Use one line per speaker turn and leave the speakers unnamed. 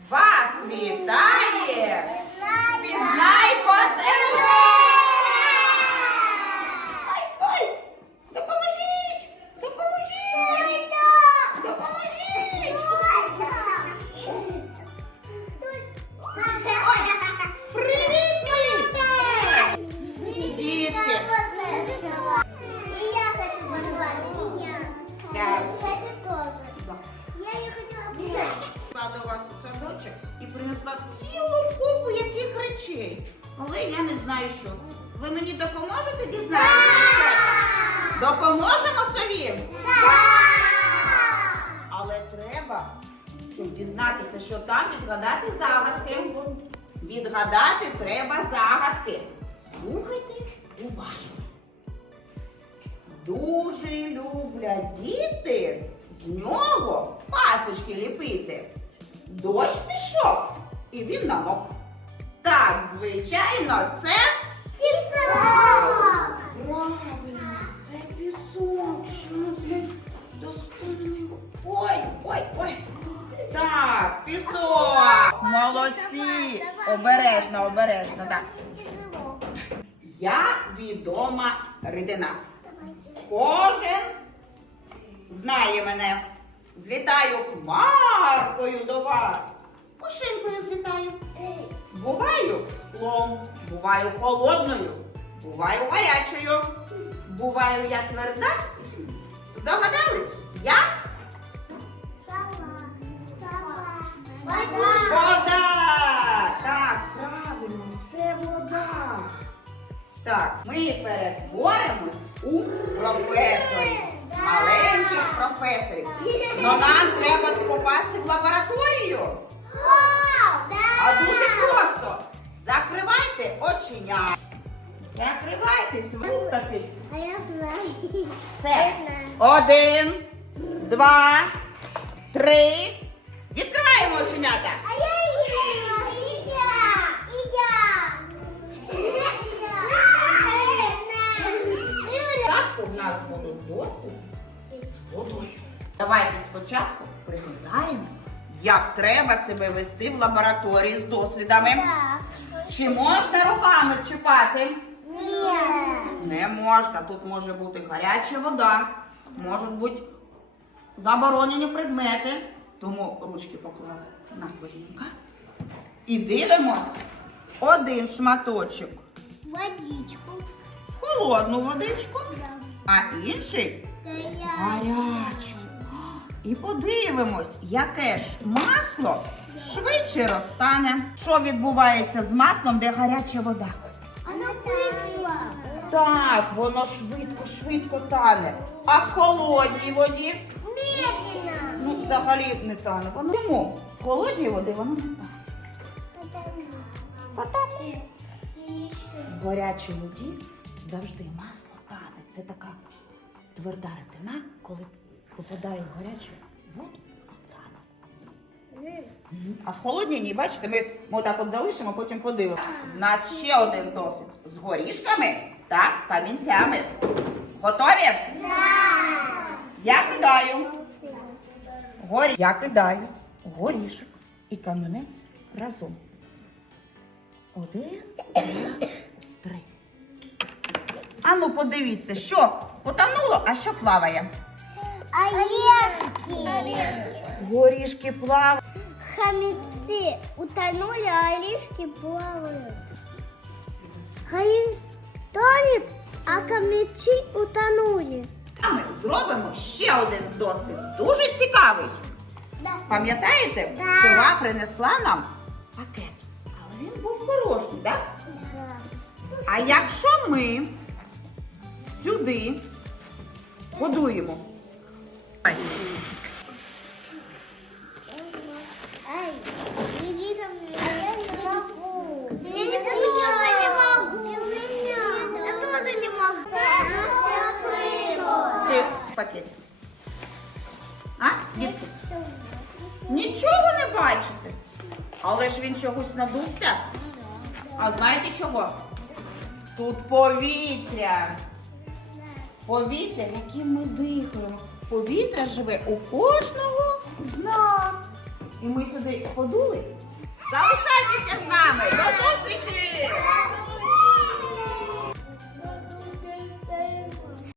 Вас вітає! Пізнай котеле! Ой! Допоможіть! Допоможіть! Допоможіть! Привіт, малюки! Дітки!
И я хочу позвать меня. Я хочу тоже. Я ее хотела обнять.
Прийшла до вас у садочок і принесла цілу купу яких речей. Але я не знаю, що це. Ви мені допоможете дізнатися, що це? Допоможемо собі? Але треба, щоб дізнатися, що там, відгадати загадки. Відгадати треба загадки. Слухайте уважно. Дуже люблять діти з нього пасочки ліпити. Дощ пішов, і він намок. Так, звичайно, це
Песок.
правильно, це пісок. Щас ми достанемо його. Ой. Так, пісок. Молодці. Обережно, так. Я відома рідина. Кожен знає мене. Злітаю хмаркою до вас. Пушинкою злітаю. Буваю склом, буваю холодною, буваю гарячою. Буваю я тверда. Здогадались? Я вода. Так, правильно, це вода. Так, ми перетворимось у професорів. Маленьких професорів. Но нам треба попасти в лабораторію. А дуже просто. Закривайте оченята. Закривайтесь, виступіть.
А я знаю.
Все. 1, 2, 3. Відкриваємо оченята.
А я
Спочатку в нас будуть досвід з водою. Давайте спочатку пригадаємо, як треба себе вести в лабораторії з дослідами. Чи можна руками чіпати? Не можна. Тут може бути гаряча вода, можуть бути заборонені предмети. Тому ручки поклали на колінка. І дивимось один шматочок
водичку.
в холодну водичку, а інший гарячу. І подивимось, яке ж масло швидше розтане. Що відбувається з маслом, де гаряча вода?
Она пысла.
Так, воно швидко тане. А в холодній воді,
Медленно.
взагалі не тане. Тому в холодній воді воно не тане. Потому в гарячій воді завжди масло тане. Це така тверда рідина, коли попадає в гарячу воду, воно тане. А в холодній ні, бачите, ми отак от залишимо, потім подивимося. У нас ще один досвід з горішками та камінцями. Готові? Я кидаю. Я кидаю горішок і камінець разом. 1, 2, 3. Ану, подивіться, що потонуло, а що плаває?
Орешки.
Горішки плавають.
Хомяцы утонули, а орешки плавают. Хомяк тонет, а хомячи утонули.
А ми зробимо ще один досвід. Дуже цікавий. Пам'ятаєте, сова принесла нам пакет. Але він був порожній, так? А якщо ми сюди подуємо.
Ай, иди ко мне, я не могу. Я не могу. Я тоже не могу.
Ти в пакеті. А? Дітки? Нічого не бачите? Але ж він чогось надувся. А знаєте чого? Тут повітря. Повітря, яким ми дихаємо. Повітря живе у кожного з нас. І ми сюди подули.
Залишайтеся з нами.